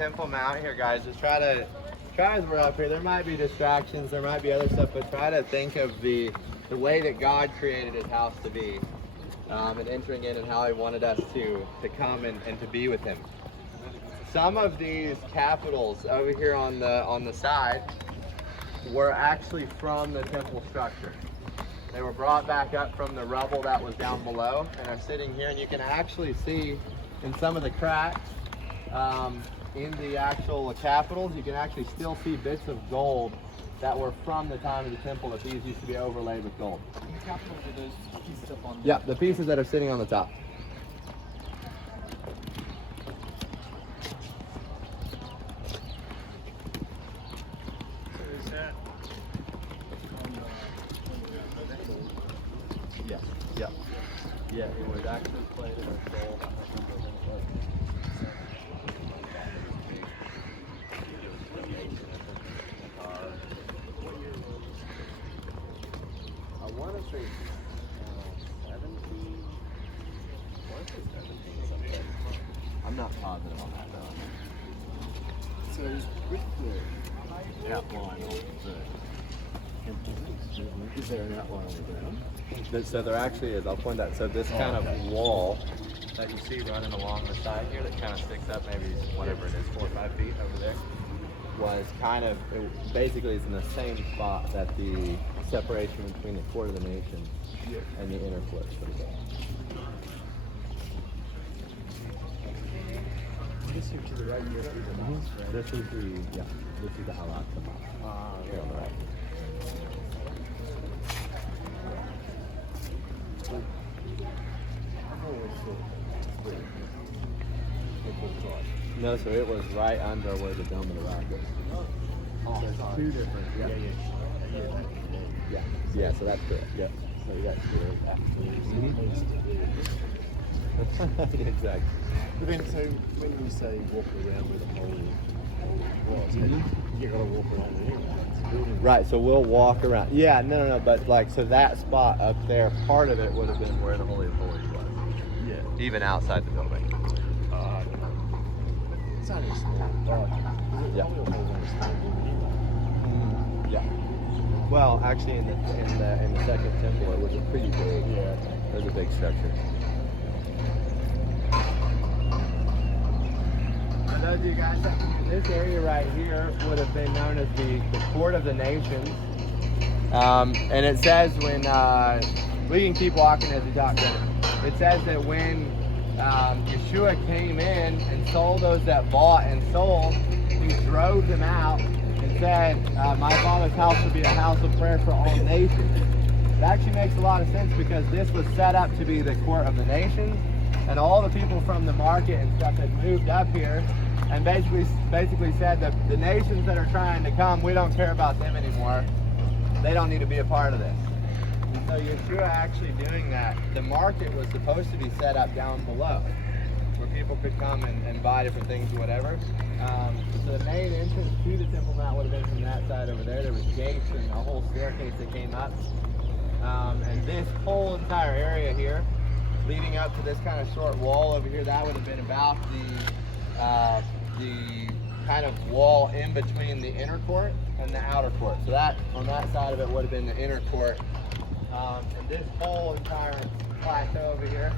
Temple Mount here, guys. Just try as we're up here. There might be distractions, there might be other stuff, but try to think of the way that God created His house to be, and entering in and how He wanted us to come and to be with Him. Some of these capitals over here on the side were actually from the temple structure. They were brought back up from the rubble that was down below and are sitting here, and you can actually see in some of the cracks in the actual capitals, you can actually still see bits of gold that were from the time of the temple, that these used to be overlaid with gold. The capitals are those pieces up on Yeah, the pieces that are sitting on the top. So is that Yes. Yeah. Yeah, it was actually plated with gold. I want to say 17. I'm not positive on that though. so with the outline of the temple, is there an outline on the ground? So there actually is. I'll point out. So this kind of wall that you see running along the side here, that kind of sticks up, maybe whatever it is, 4 or 5 feet over there, was kind of basically is in the same spot that the separation between the court of the nation and the inner court. This here to the right here is the mosque, right? This is the Al-Aqsa Mosque here on the right. No, so it was right under where the Dome of the Rock is. So it's two different. Yeah, so that's correct. Yeah. So you got two Exactly. But then, so when you say walk around where the hole was, you got to walk around there. It's a building. Right, so we'll walk around. Yeah, no, but like, so that spot up there, part of it would have been where the Holy of Holies was. Yeah. Even outside the building. It's only a small. Yeah. Probably a whole small building anyway. Yeah. Well, actually, in the second temple, it was a pretty big. Yeah. It was a big structure. For those of you guys, this area right here would have been known as the Court of the Nations. And it says when we can keep walking as we talk. It says that when Yeshua came in and sold those that bought and sold, He drove them out and said, my Father's house will be a house of prayer for all nations. It actually makes a lot of sense because this was set up to be the court of the nations, and all the people from the market and stuff had moved up here and basically said that the nations that are trying to come, we don't care about them anymore. They don't need to be a part of this. And so Yeshua actually doing that, the market was supposed to be set up down below where people could come and buy different things or whatever. So the main entrance to the Temple Mount would have been from that side over there. There was gates and a whole staircase that came up. And this whole entire area here, leading up to this kind of short wall over here, that would have been about the kind of wall in between the inner court and the outer court. So that, on that side of it, would have been the inner court. And this whole entire plateau over here,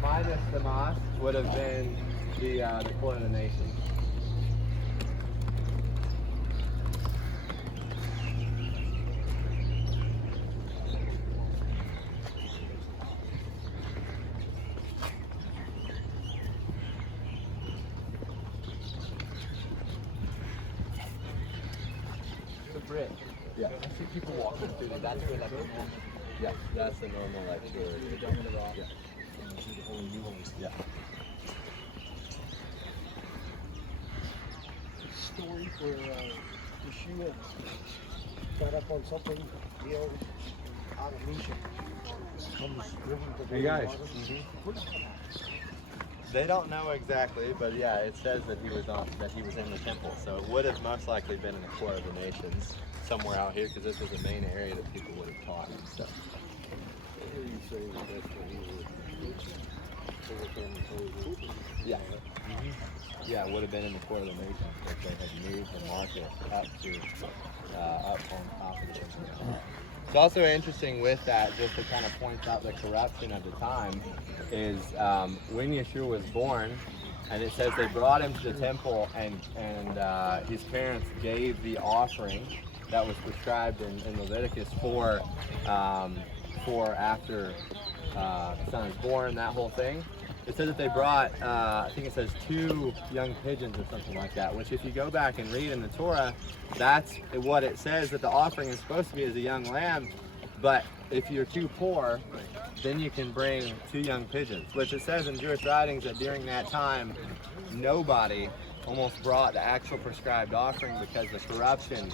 minus the mosque, would have been the court of the nations. The bridge. Yeah. I see people walking through there. That's where that normal. Yeah, that's the normal like tour. The Dome of the Rock. Yeah. And you see the Holy of Holies. Yeah. Story where Yeshua got up on something, yelled out of Misha, comes driven to Hey guys. water. They don't know exactly, but yeah, it says that he was in the temple. So it would have most likely been in the court of the nations, somewhere out here, because this was the main area that people would have taught and stuff. Here you say that that's where he was. Yeah. Yeah, it would have been in the court of the nation if they had moved the market up to up on top of the temple. It's also interesting with that, just to kind of point out the corruption of the time, is when Yeshua was born, and it says they brought him to the temple, and his parents gave the offering that was prescribed in Leviticus for after the son is born, that whole thing. It says that they brought, I think it says 2 young pigeons or something like that, which if you go back and read in the Torah, that's what it says, that the offering is supposed to be as a young lamb. But if you're too poor, then you can bring 2 young pigeons, which it says in Jewish writings that during that time, nobody almost brought the actual prescribed offering because the corruption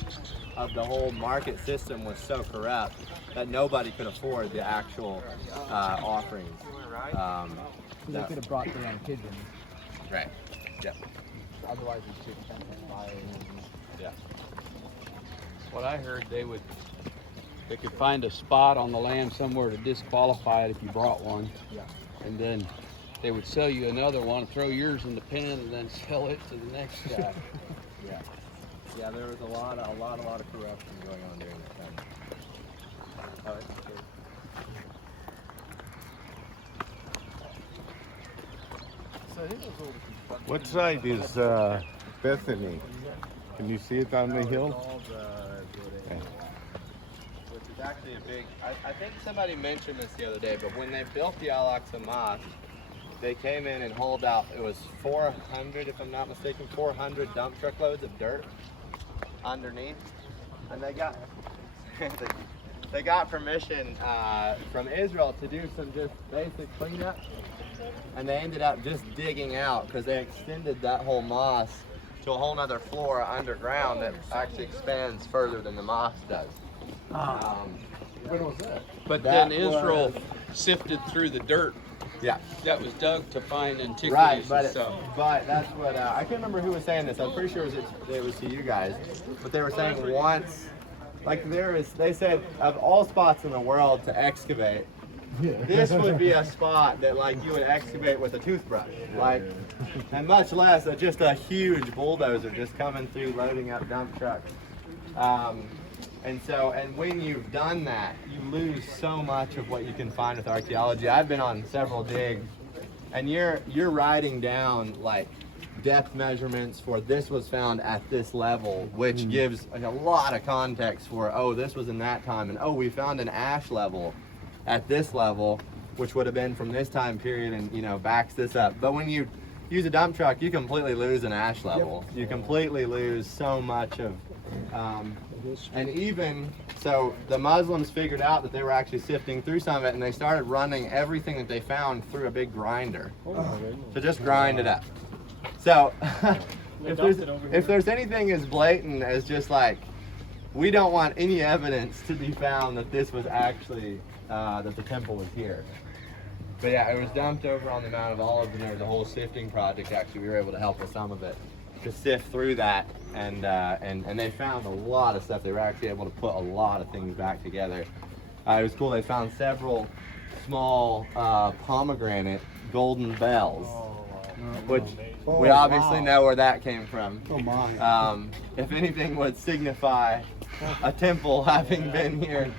of the whole market system was so corrupt that nobody could afford the actual offerings. They could have brought their own pigeons. Right. Yeah. Otherwise, it's too expensive to buy. Yeah. What I heard, they could find a spot on the land somewhere to disqualify it if you brought one. Yeah. And then they would sell you another one, throw yours in the pen, and then sell it to the next guy. Yeah. Yeah, there was a lot of corruption going on during that time. Oh, it's good. What side is Bethany? Can you see it down the hill? Okay. Which is actually a big, I think somebody mentioned this the other day, but when they built the Al-Aqsa Mosque, they came in and hauled out, it was 400, if I'm not mistaken, 400 dump truck loads of dirt underneath. And they got, they got permission from Israel to do some just basic cleanup. And they ended up just digging out because they extended that whole mosque to a whole nother floor underground that actually expands further than the mosque does. When was that? But That then Israel was- sifted through the dirt Yeah. that was dug to find antiquities Right, and but stuff. but that's what I can't remember who was saying this. I'm pretty sure it was to you guys, but they were saying once, like they said of all spots in the world to excavate, this would be a spot that like you would excavate with a toothbrush, like, and much less just a huge bulldozer just coming through loading up dump trucks. And when you've done that, you lose so much of what you can find with archaeology. I've been on several digs, and you're writing down like depth measurements for this was found at this level, which gives like, a lot of context for, oh, this was in that time, and oh, we found an ash level at this level, which would have been from this time period, and backs this up. But when you use a dump truck, you completely lose an ash level. You completely lose so much of, and even so, the Muslims figured out that they were actually sifting through some of it, and they started running everything that they found through a big grinder. So just grind it up. So if there's anything as blatant as just like, we don't want any evidence to be found that this was actually that the temple was here. But yeah, it was dumped over on the Mount of Olives, and there was a whole sifting project. Actually, we were able to help with some of it to sift through that, and they found a lot of stuff. They were actually able to put a lot of things back together. It was cool. They found several small pomegranate golden bells, which we obviously know where that came from. Oh my. If anything would signify a temple having been here,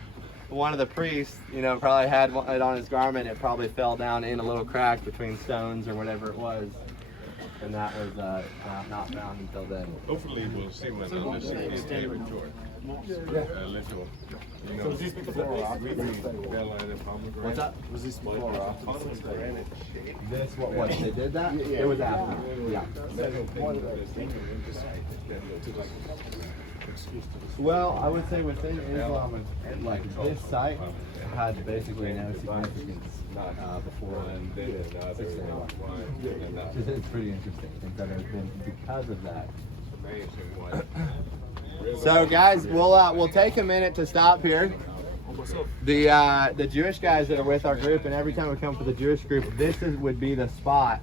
one of the priests, probably had it on his garment. It probably fell down in a little crack between stones or whatever it was, and that was not found until then. Hopefully we'll see when on the second tour. Little. So was this before or after? What's up? Was this before or after? This what they did that? It was after. Yeah. Well, I would say within Islam, like this site had basically no significance before it's pretty interesting. I think that has been because of that. So guys, we'll take a minute to stop here. The Jewish guys that are with our group, and every time we come for the Jewish group, would be the spot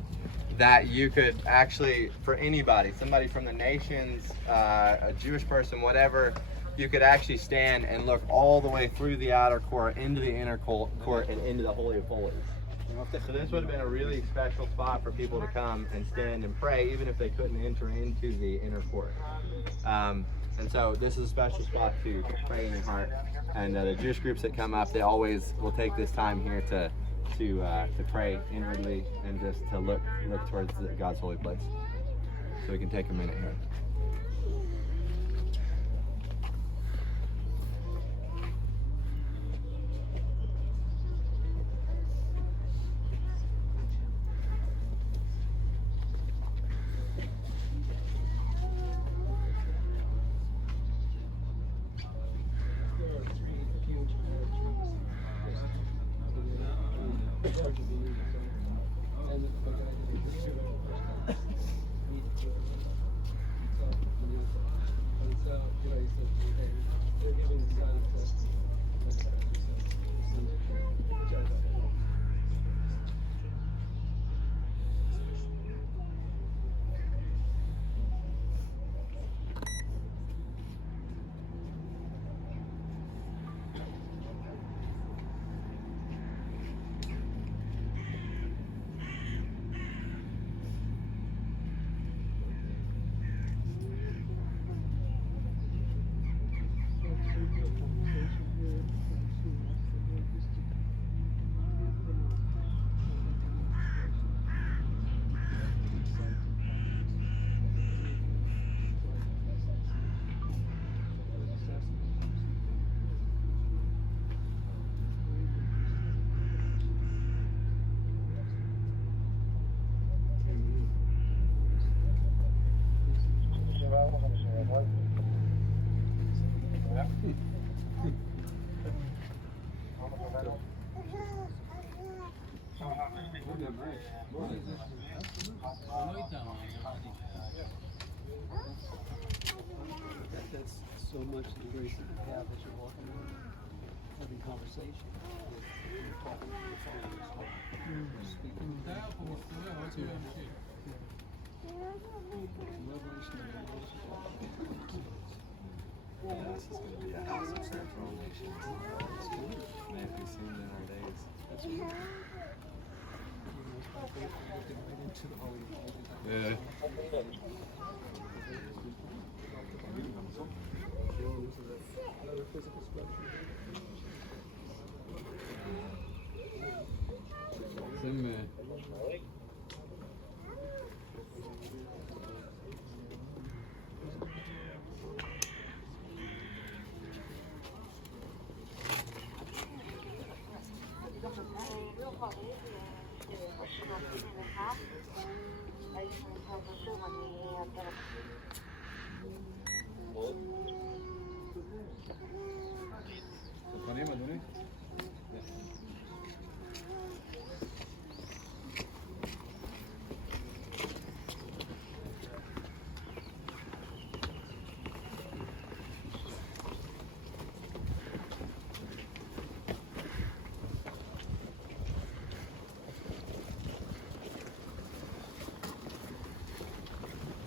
that you could actually, for anybody, somebody from the nations, a Jewish person, whatever, you could actually stand and look all the way through the outer court, into the inner court, and into the Holy of Holies. So this would have been a really special spot for people to come and stand and pray, even if they couldn't enter into the inner court. And so this is a special spot to pray in your heart. And the Jewish groups that come up, they always will take this time here to pray inwardly and just to look towards God's holy place. So we can take a minute here. That's so much the grace that you have that you're walking around, having conversation, you're talking to your father, speaking to revelation of This is going to be a house of transformation. May it be seen in our days. That's right. Looking right into the holy of holies. Yeah. Another physical structure.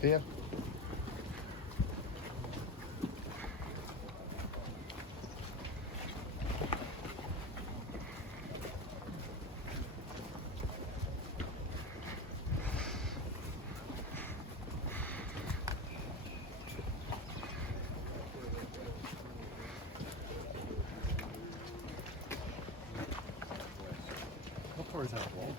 Yeah. How far is that wall?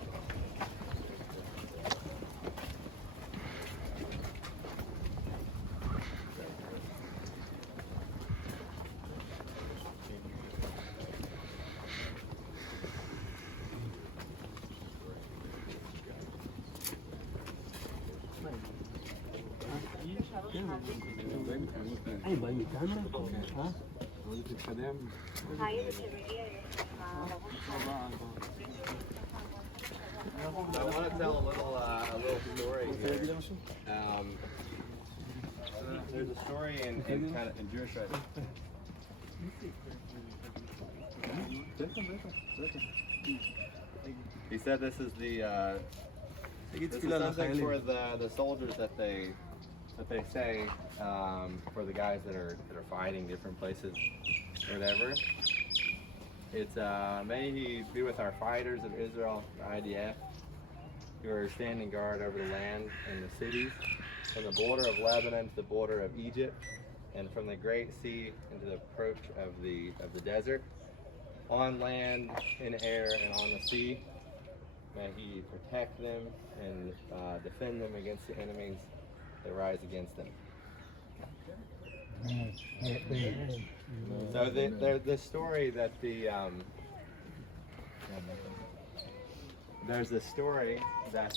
Ay, ba yung camera? Ha? I want to tell a little story here. There's a story in Jewish writing. He said this is something for the soldiers that they say for the guys that are fighting different places or whatever. It's may he be with our fighters of Israel, the IDF, who are standing guard over the land and the cities, from the border of Lebanon to the border of Egypt, and from the great sea into the approach of the desert, on land, in air, and on the sea. May he protect them and defend them against the enemies that rise against them. So the story that there's this story that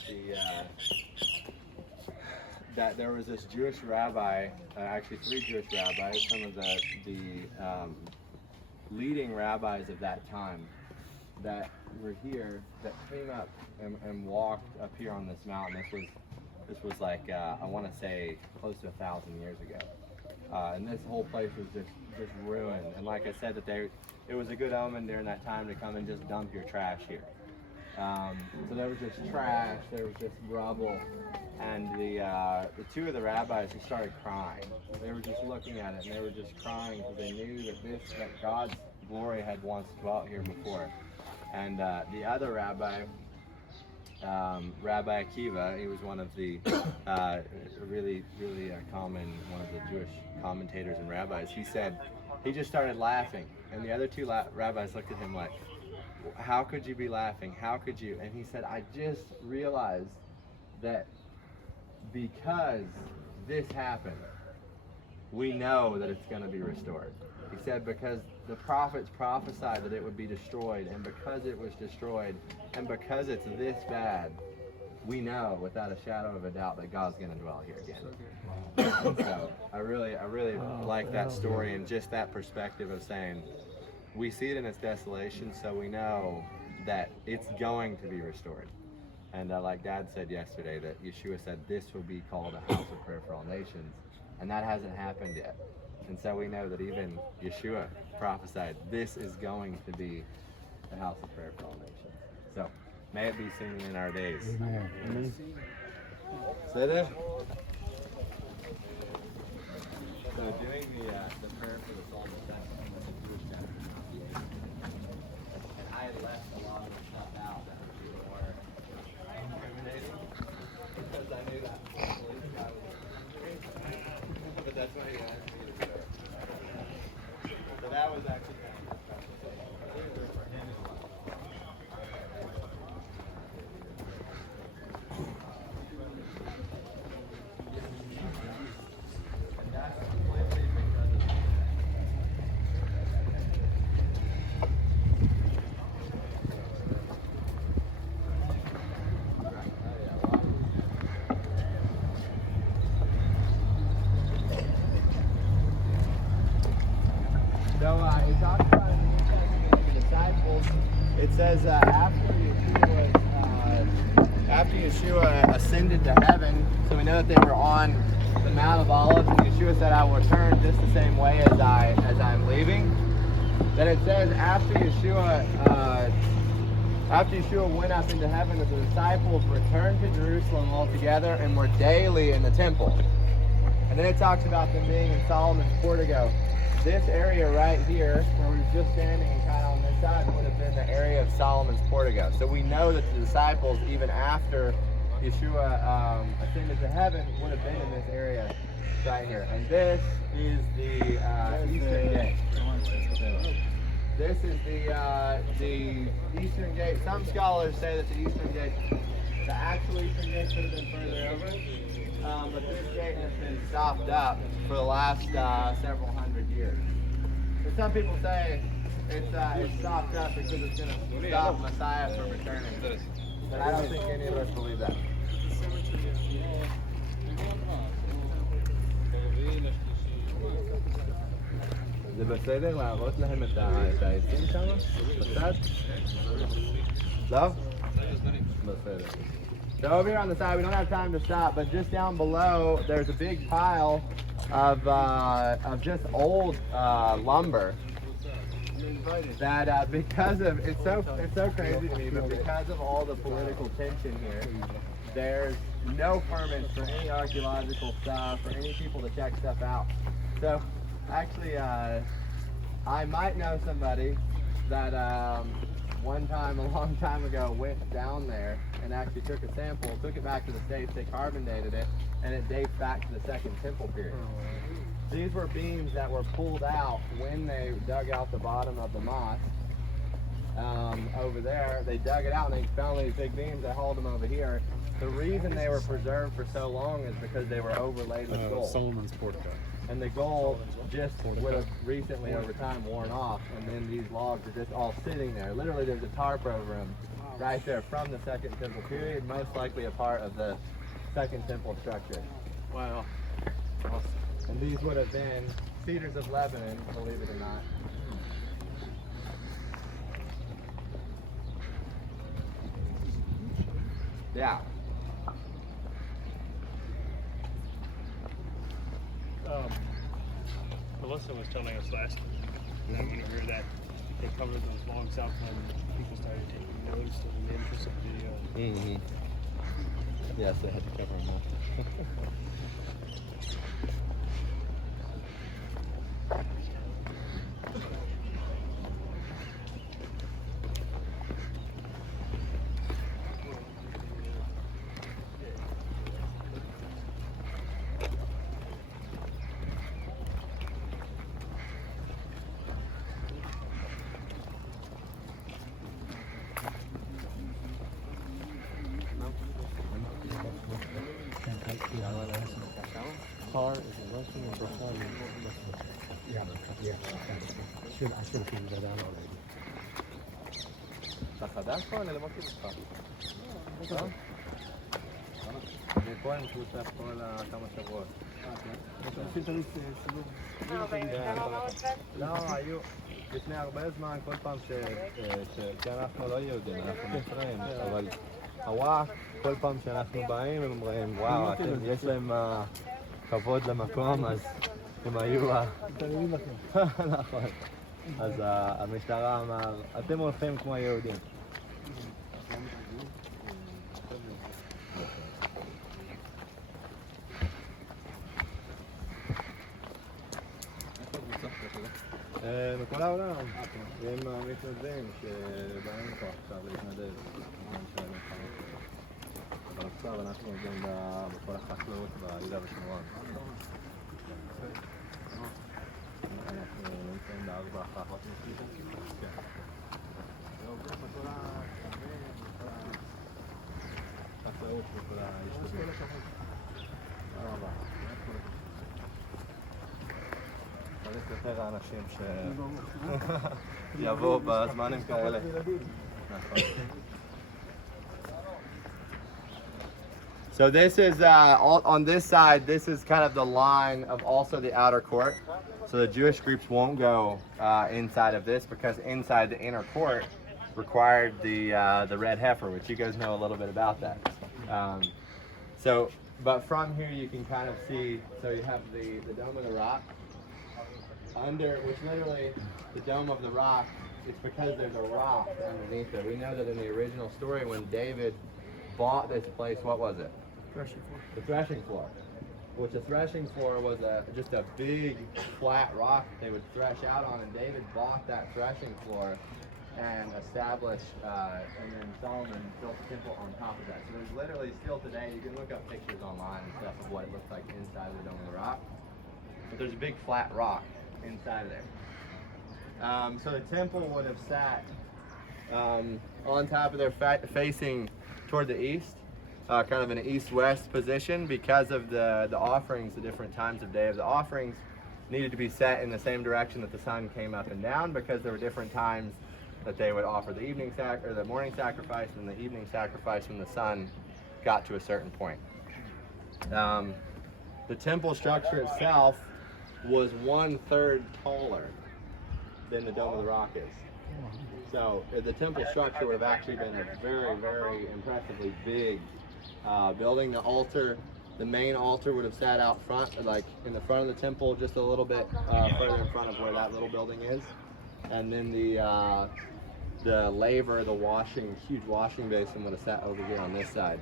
that there was this Jewish rabbi, actually 3 Jewish rabbis, some of the leading rabbis of that time, that were here, that came up and walked up here on this mountain. This was like I want to say close to 1,000 years ago, and this whole place was just ruined. And like I said, that it was a good omen during that time to come and just dump your trash here. So there was just trash, there was just rubble, and the 2 of the rabbis, who started crying. They were just looking at it, and they were just crying because they knew that God's glory had once dwelt here before. And the other rabbi, Rabbi Akiva, he was one of the really common, one of the Jewish commentators and rabbis. He said he just started laughing, and the other 2 rabbis looked at him like, "How could you be laughing? How could you?" And he said, "I just realized that because this happened, we know that it's going to be restored." He said, because the prophets prophesied that it would be destroyed, and because it was destroyed, and because it's this bad, we know without a shadow of a doubt that God's going to dwell here again. So I really like that story, and just that perspective of saying, we see it in its desolation, so we know that it's going to be restored. And like Dad said yesterday, that Yeshua said this will be called a house of prayer for all nations, and that hasn't happened yet. And so we know that even Yeshua prophesied this is going to be a house of prayer for all nations. So may it be seen in our days. Amen. Say that. So doing the prayer for the Psalm of Ascension was a Jewish definition. And I had left a lot of the stuff out that would be more incriminating, because I knew that police guy was but that's why he asked me to do it. So that was actually kind of a special thing for him as well. And that's completely because of So it talks about in the New Testament the disciples. It says after Yeshua ascended to heaven, so we know that they were on the Mount of Olives, and Yeshua said, "I will return just the same way as I'm leaving." Then it says after Yeshua went up into heaven, that the disciples returned to Jerusalem altogether and were daily in the temple. And then it talks about them being in Solomon's portico. This area right here, where we're just standing and kind of on this side, would have been the area of Solomon's portico. So we know that the disciples, even after Yeshua ascended to heaven, would have been in this area right here. And this is the Eastern Gate. This is the Eastern Gate. Some scholars say that the Eastern Gate, the actual Eastern Gate, could have been further over. But this gate has been stopped up for the last several hundred years. So some people say it's stopped up because it's going to stop Messiah from returning. But I don't think any of us believe that. זה בסדר להראות להם את העצים שם? בצד? לא? בסדר. So over here on the side, we don't have time to stop, but just down below, there's a big pile of just old lumber that because of it's so crazy to me, but because of all the political tension here, there's no permits for any archaeological stuff or any people to check stuff out. So actually, I might know somebody that one time, a long time ago, went down there and actually took a sample, took it back to the States, they carbon dated it, and it dates back to the Second Temple period. These were beams that were pulled out when they dug out the bottom of the mosque. Over there, they dug it out and they found these big beams. They hauled them over here. The reason they were preserved for so long is because they were overlaid with gold. Solomon's portico. And the gold just would have recently over time worn off, and then these logs are just all sitting there. Literally there's a tarp over them right there from the Second Temple period, most likely a part of the Second Temple structure. Wow. And these would have been cedars of Lebanon, believe it or not. Yeah. Melissa was telling us last time when we were that they covered those logs up when people started taking notice of the interest of the Yes, they had to cover them up. car is a Russian and performing. Yeah, I should have figured that out already. אתה חדש פה? אני לא מכיר אותך. אני פה עם קבוצה פה לכמה שבועות. לא, היו לפני הרבה זמן, כל פעם כי אנחנו לא יהודים, אנחנו מצרים, אבל הוואק, כל פעם שאנחנו באים הם אומרים, וואו, יש להם כבוד למקום, אז הם היו... נכון. אז המשטרה אמר, אתם הולכים כמו יהודים. מכל העולם, הם מתנדבים שבאים לפה עכשיו להתנדב. אבל עכשיו אנחנו עובדים בכל החקלאות ביהודה ושומרון. אנחנו נמצאים בארבע החלפות מסביבו. כן. ועובדים בכל החקלאות וכל היישובים. תודה רבה. צריך יותר האנשים שיבואו בזמנים כאלה. נכון. So this is, on this side, this is kind of the line of also the outer court. So the Jewish groups won't go inside of this because inside the inner court required the red heifer, which you guys know a little bit about that. But from here you can kind of see, so you have the Dome of the Rock. Under, which literally, the Dome of the Rock, it's because there's a rock underneath it. We know that in the original story when David bought this place, what was it? Threshing floor. The threshing floor. Which the threshing floor was just a big flat rock that they would thresh out on, and David bought that threshing floor and established, and then Solomon built a temple on top of that. So there's literally still today, you can look up pictures online and stuff of what it looks like inside of the Dome of the Rock. But there's a big flat rock inside of there. So the temple would have sat on top of there facing toward the east, kind of in an east-west position because of the offerings, the different times of day of the offerings needed to be set in the same direction that the sun came up and down because there were different times that they would offer the the morning sacrifice and the evening sacrifice when the sun got to a certain point. The temple structure itself was 1/3 taller than the Dome of the Rock is. So the temple structure would have actually been a very, very impressively big building. The main altar would have sat out front, like in the front of the temple, just a little bit further in front of where that little building is. And then the laver, huge washing basin would have sat over here on this side.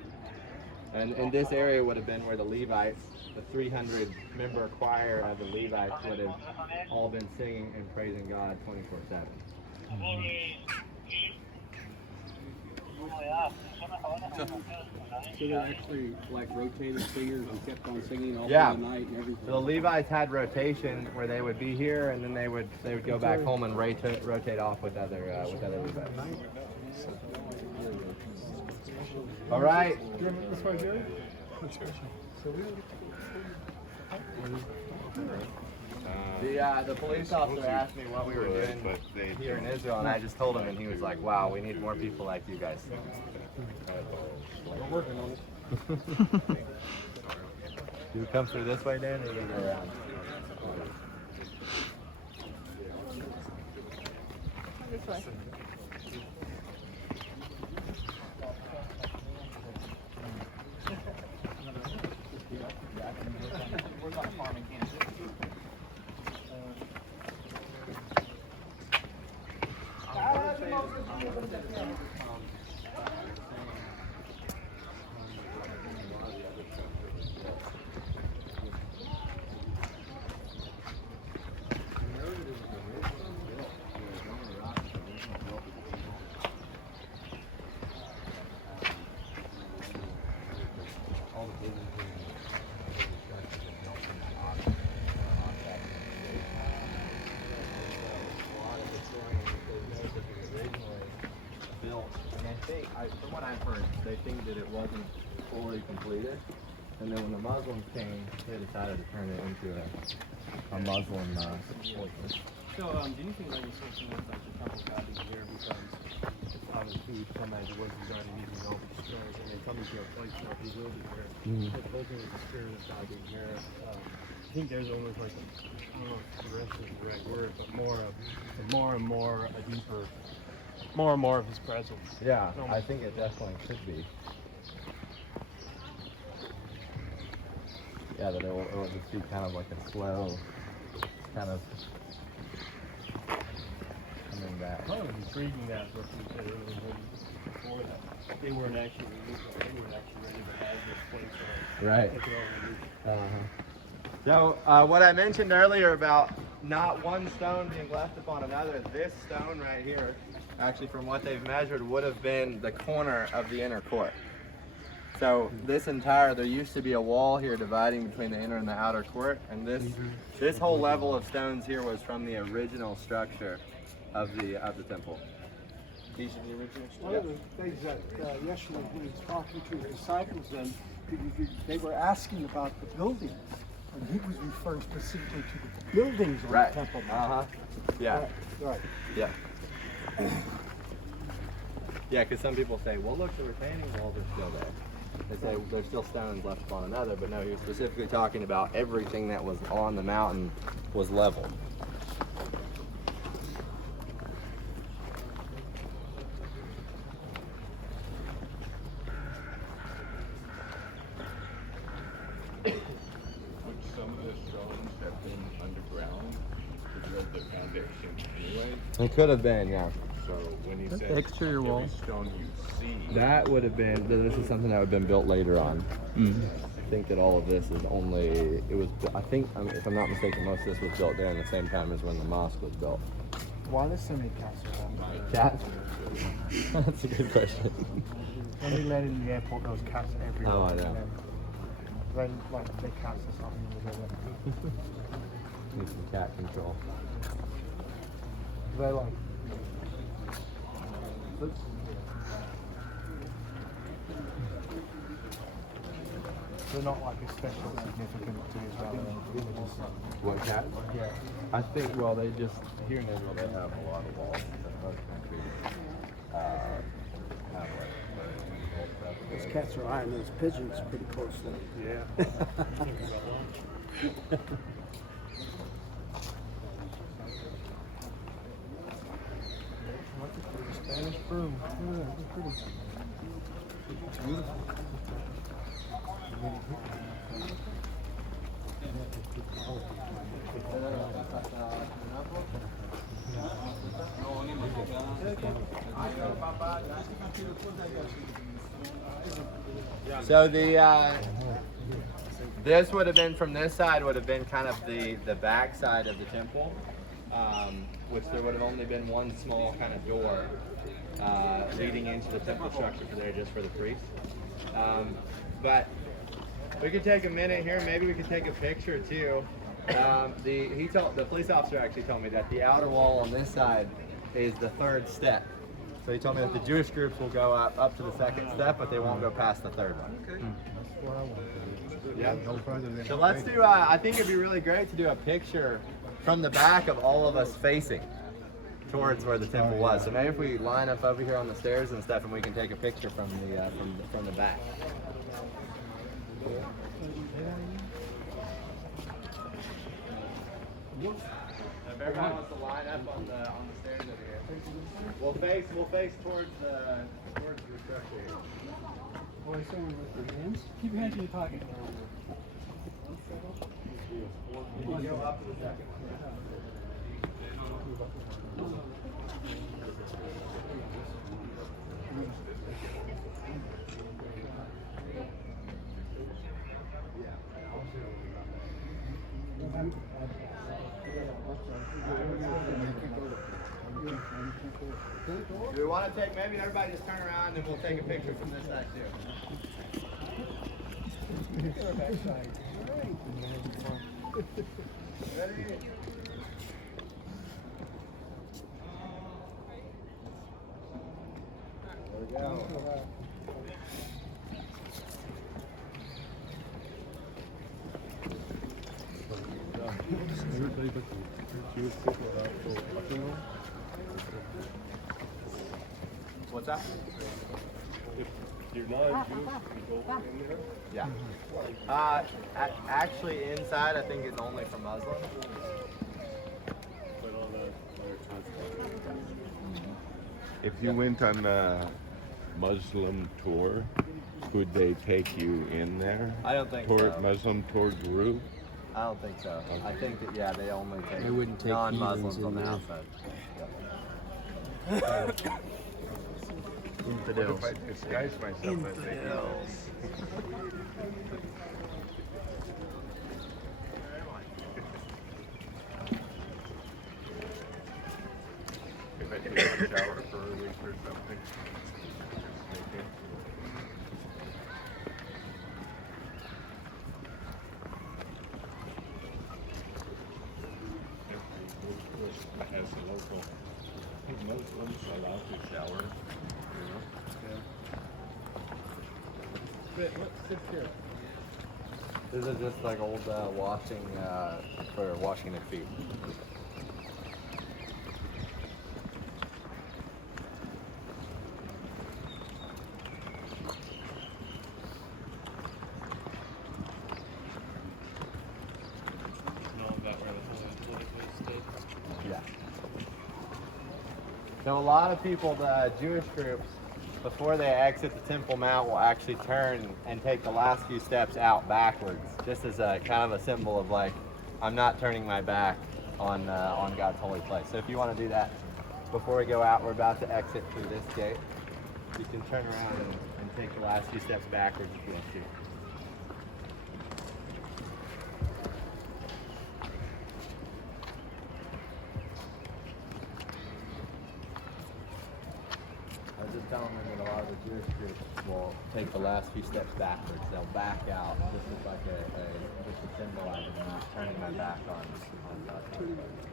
And this area would have been where the Levites, the 300-member choir of the Levites would have all been singing and praising God 24/7. So they actually like rotated singers and kept on singing all Yeah. through the night and everything. So the Levites had rotation where they would be here and then they would go back home and rotate off with other Levites. All right. The police officer asked me what we were doing here in Israel, and I just told him, and he was like, "Wow, we need more people like you guys." We're working on it. Do we come through this way, Dan, or do we go around? This way. From what I've heard, they think that it wasn't fully completed, and then when the Muslims came, they decided to turn it into a Muslim fortress. So, do you think like it's something with like the temple God is here because obviously some as it was regarding using all the destroyers and they coming to a place where he will be here. But looking at the spirit of God being here, I think there's almost like I don't know if the rest is the right word, but more and more a deeper, more and more of his presence. Yeah, I think it definitely could be. Yeah, that it will just be kind of like a slow, kind of coming back. Kind of intriguing that what you said earlier before that they weren't actually ready to have this place. Right. Take it all and So what I mentioned earlier about not one stone being left upon another, this stone right here, actually from what they've measured, would have been the corner of the inner court. So there used to be a wall here dividing between the inner and the outer court, and this whole level of stones here was from the original structure of the temple. These are the original one of the things that Yeshua, when he was talking to his disciples, then they were asking about the buildings, and he was referring specifically to the buildings on Right. the temple. Yeah. Right. Yeah. Yeah, because some people say, well, look, the retaining walls are still there. They say there's still stones left upon another, but no, he was specifically talking about everything that was on the mountain was level. Would some of the stones have been underground to build the foundation anyway? It could have been, yeah. So when he says exterior every wall. stone you see, That would have been, this is something that would have been built later on. I think that all of this is I think, if I'm not mistaken, most of this was built during the same time as when the mosque was built. Why there's so many cats around? Cats? That's a good question. When we landed in the airport, there was cats everywhere. Oh, I know. Then, like, big cats or something. Need some cat control. They like. They're not like a special significant to Israel. They're just, What cat? yeah. I think, well, they just, here in Israel, they have a lot of walls. Most countries have like Those cats are eyeing those pigeons pretty closely. Yeah. Spanish broom. Yeah, they're pretty. It's beautiful. So this would have been, from this side, would have been kind of the back side of the temple. which there would have only been one small kind of door leading into the temple structure for there just for the priests. But we could take a minute here, maybe we could take a picture too. The police officer actually told me that the outer wall on this side is the third step. So he told me that the Jewish groups will go up to the second step, but they won't go past the third one. Yeah. So let's do, I think it'd be really great to do a picture from the back of all of us facing towards where the temple was. So maybe if we line up over here on the stairs and stuff, and we can take a picture from the back. If everybody wants to line up on the stairs over here, we'll face towards the structure. Boy, someone with their hands. Keep your hands in your pocket. You can go up to the second one. Do we want to take, maybe everybody just turn around and we'll take a picture from this side too. Ready? There we go. What's that? If you're not Jewish, you go in there? Yeah. Actually, inside I think it's only for Muslims. But on if you went on a Muslim tour, could they take you in there? I don't think Toward so. Muslim tour group? I don't think so. I think that they only take They wouldn't take non-Muslims heathens on in the there. outside. Infidels. What if I disguise myself as a If I take a shower for a week or something. Okay. As a local Muslims allowed to shower, you know? This is just like old washing for washing their feet. Yeah. So a lot of people, the Jewish groups, before they exit the Temple Mount, will actually turn and take the last few steps out backwards, just as a kind of a symbol of like, I'm not turning my back on God's holy place. So if you want to do that before we go out, we're about to exit through this gate. You can turn around and take the last few steps backwards if you want to. I was just telling them that a lot of the Jewish groups will take the last few steps backwards. They'll back out. This is like just a symbolizing I'm not turning my back on God's holy place.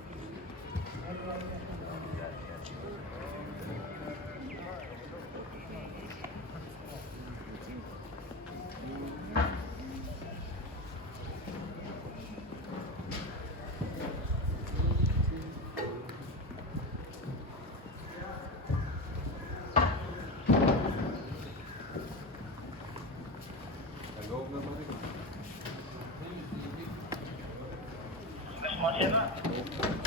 Mas